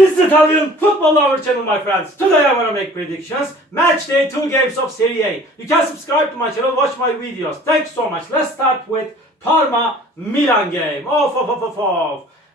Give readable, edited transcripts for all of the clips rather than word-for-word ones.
This is Italian Football Lover channel, my friends. Today I want to make predictions. Match day 2 games of Serie A. You can subscribe to my channel, watch my videos. Thanks so much. Let's start with Parma-Milan game.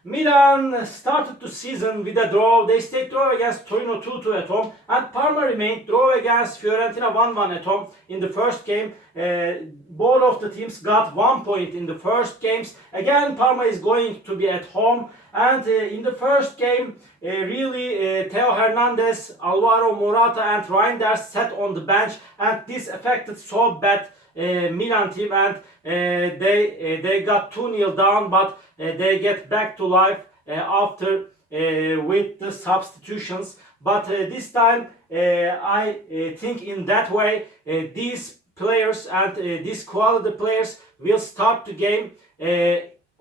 Milan started the season with a draw. They stayed draw against Torino 2-2 at home. And Parma remained draw against Fiorentina 1-1 at home in the first game. Both of the teams got 1 point in the first games. Again, Parma is going to be at home. And in the first game, Theo Hernandez, Alvaro Morata and Reinders sat on the bench. And this affected so bad Milan team, and they got 2-0 down, but they get back to life after with the substitutions. But this time I think in that way these players and these quality players will start the game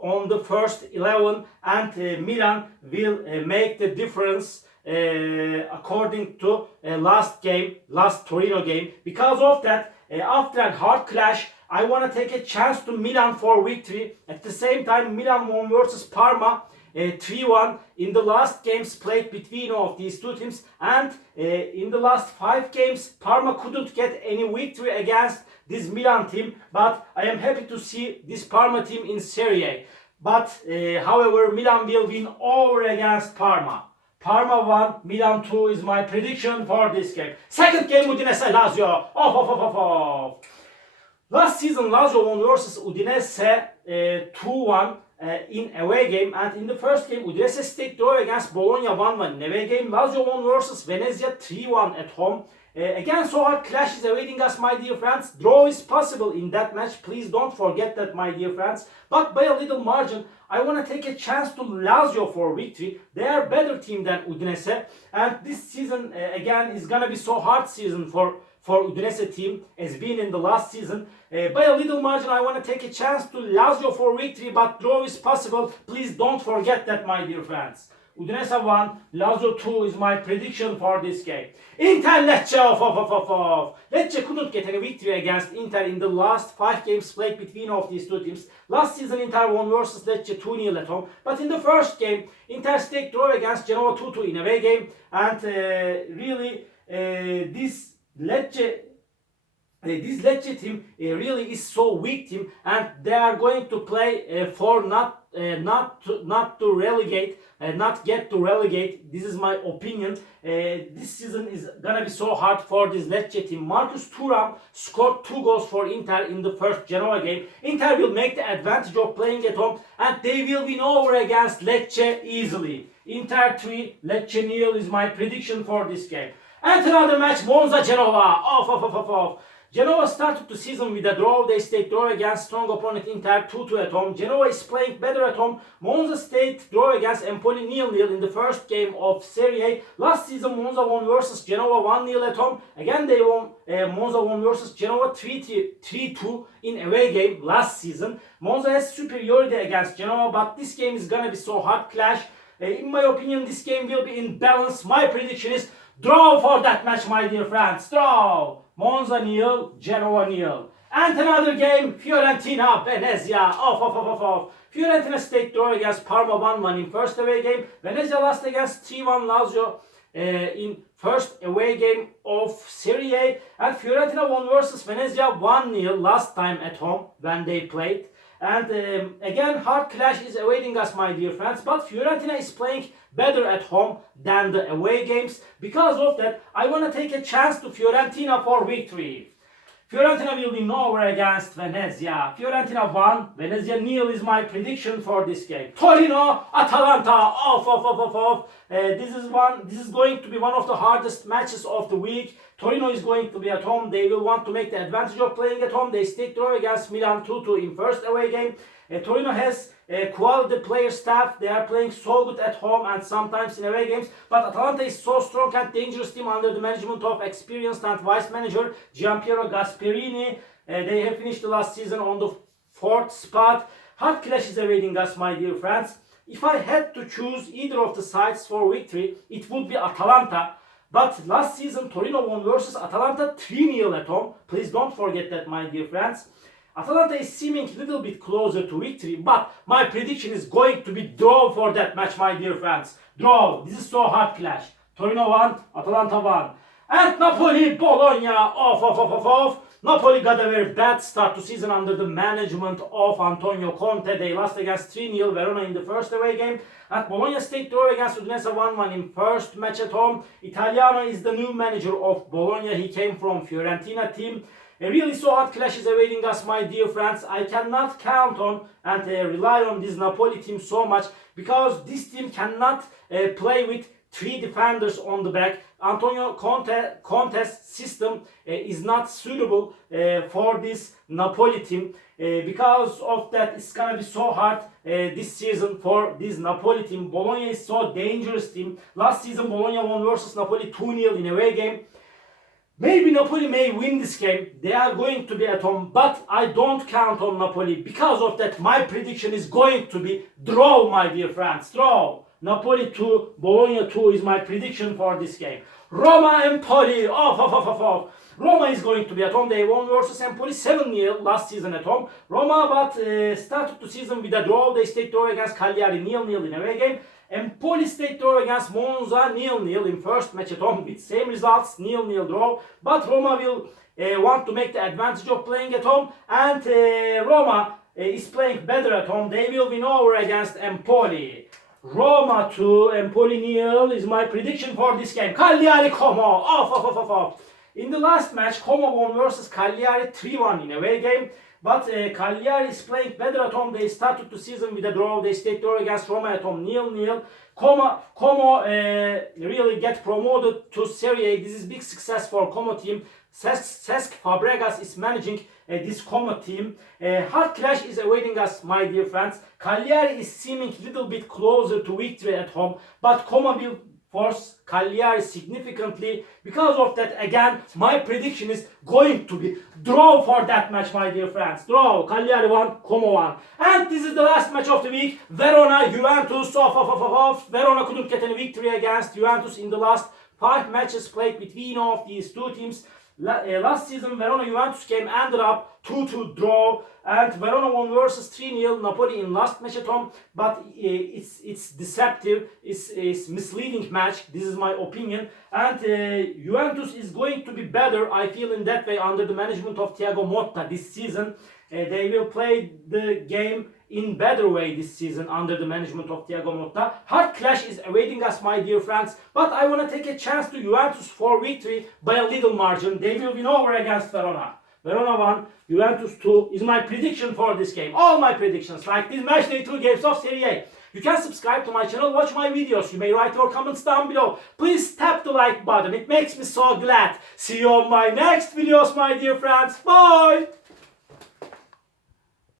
on the first 11, and Milan will make the difference according to last Torino game. Because of that, after a hard clash, I want to take a chance to Milan for victory. At the same time, Milan won versus Parma 3-1 in the last games played between of these two teams, and in the last 5 games Parma couldn't get any victory against this Milan team. But I am happy to see this Parma team in Serie. But however, Milan will win over against Parma. Parma 1, Milan 2 is my prediction for this game. Second game, Udinese Lazio. Last season Lazio won versus Udinese 2-1 in away game, and in the first game Udinese stayed draw against Bologna 1-1 in away game. Lazio won versus Venezia 3-1 at home. Again, so hard clash is awaiting us, my dear friends. Draw is possible in that match. Please don't forget that, my dear friends. But by a little margin, I want to take a chance to Lazio for victory. They are a better team than Udinese. And this season, again, is going to be so hard season for Udinese team as been in the last season. By a little margin, I want to take a chance to Lazio for victory. But draw is possible. Please don't forget that, my dear friends. Udinese 1, Lazio 2 is my prediction for this game. Inter Lecce, Lecce couldn't get any victory against Inter in the last 5 games played between of these two teams. Last season Inter won versus Lecce 2-0 at home. But in the first game, Inter stayed draw against Genoa 2-2 in away game. And this Lecce team really is so weak team, and they are going to play for not get to relegate. This is my opinion. This season is gonna be so hard for this Lecce team. Marcus Thuram scored 2 goals for Inter in the first Genoa game. Inter will make the advantage of playing at home, and they will win over against Lecce easily. Inter 3, Lecce 0 is my prediction for this game. And another match, Monza-Genoa. Genoa started the season with a draw. They stayed draw against strong opponent Inter 2-2 at home. Genoa is playing better at home. Monza stayed draw against Empoli 0-0 in the first game of Serie. Last season Monza won versus Genoa 1-0 at home. Again they won. Monza won versus Genoa 3-2 in away game last season. Monza has superiority against Genoa, but this game is gonna be so hard clash. In my opinion, this game will be in balance. My prediction is draw for that match, my dear friends. Draw. Monza 0, Genoa 0. And another game, Fiorentina, Venezia. Fiorentina stayed draw against Parma 1-1 in first away game. Venezia lost against 3-1 Lazio in first away game of Serie A. And Fiorentina won versus Venezia 1-0 last time at home when they played. And again, hard clash is awaiting us, my dear friends. But Fiorentina is playing better at home than the away games. Because of that, I want to take a chance to Fiorentina for victory. Fiorentina will win over against Venezia. Fiorentina 1, Venezia 0 is my prediction for this game. Torino, Atalanta. This is going to be one of the hardest matches of the week. Torino is going to be at home. They will want to make the advantage of playing at home. They stayed draw against Milan 2-2 in first away game. Torino has a quality player staff. They are playing so good at home and sometimes in away games. But Atalanta is so strong and dangerous team under the management of experienced and vice manager Giampiero Gasperini. They have finished the last season on the 4th spot. Hard clash is awaiting us, my dear friends. If I had to choose either of the sides for victory, it would be Atalanta. But last season Torino won versus Atalanta 3-0 at home. Please don't forget that, my dear friends. Atalanta is seeming a little bit closer to victory, but my prediction is going to be draw for that match, my dear friends. Draw. This is so hard clash. Torino won, Atalanta won. And Napoli, Bologna, off. Napoli got a very bad start to season under the management of Antonio Conte. They lost against 3-0 Verona in the first away game. And Bologna stayed draw against Udinese 1-1 in first match at home. Italiano is the new manager of Bologna. He came from Fiorentina team. A really so hard clash is awaiting us, my dear friends. I cannot count on and rely on this Napoli team so much because this team cannot play with 3 defenders on the back. Antonio Conte's system is not suitable for this Napoli team. Because of that, it's gonna be so hard this season for this Napoli team. Bologna is so dangerous team. Last season, Bologna won versus Napoli 2-0 in away game. Maybe Napoli may win this game. They are going to be at home, but I don't count on Napoli. Because of that, my prediction is going to be draw, my dear friends. Draw. Napoli 2, Bologna 2 is my prediction for this game. Roma Empoli, off. Roma is going to be at home. They won versus Empoli 7-0 last season at home. Roma but started the season with a draw. They stayed draw against Cagliari 0-0 in away game. Empoli stayed draw against Monza 0-0 in first match at home with same results, 0-0 draw. But Roma will want to make the advantage of playing at home, and Roma is playing better at home. They will win over against Empoli. Roma 2, Empoli 0 is my prediction for this game. Cagliari Como, off. In the last match, Como won versus Cagliari 3-1 in away game. But Cagliari is playing better at home. They started the season with a draw. They stayed draw against Roma at home 0-0. Como really get promoted to Serie. This is big success for Como team. Cesc Fabregas is managing this Como team. Hard clash is awaiting us, my dear friends. Cagliari is seeming a little bit closer to victory at home, but Como will force Cagliari significantly. Because of that, again, my prediction is going to be draw for that match, my dear friends. Draw. Cagliari 1, Como 1. And this is the last match of the week. Verona, Juventus, off. Verona couldn't get any victory against Juventus in the last 5 matches played between of these two teams. Last season, Verona Juventus game ended up 2-2 draw, and Verona won versus 3-0 Napoli in last match at home. But it's deceptive, it's misleading match. This is my opinion. And Juventus is going to be better, I feel, in that way under the management of Thiago Motta this season. They will play the game in better way this season under the management of Thiago Motta. Hard clash is awaiting us, my dear friends, but I want to take a chance to Juventus for victory by a little margin. They will win over against Verona. Verona 1, Juventus 2 is my prediction for this game. All my predictions, like these match day 2 games of Serie A. You can subscribe to my channel, watch my videos. You may write your comments down below. Please tap the like button. It makes me so glad. See you on my next videos, my dear friends. Bye!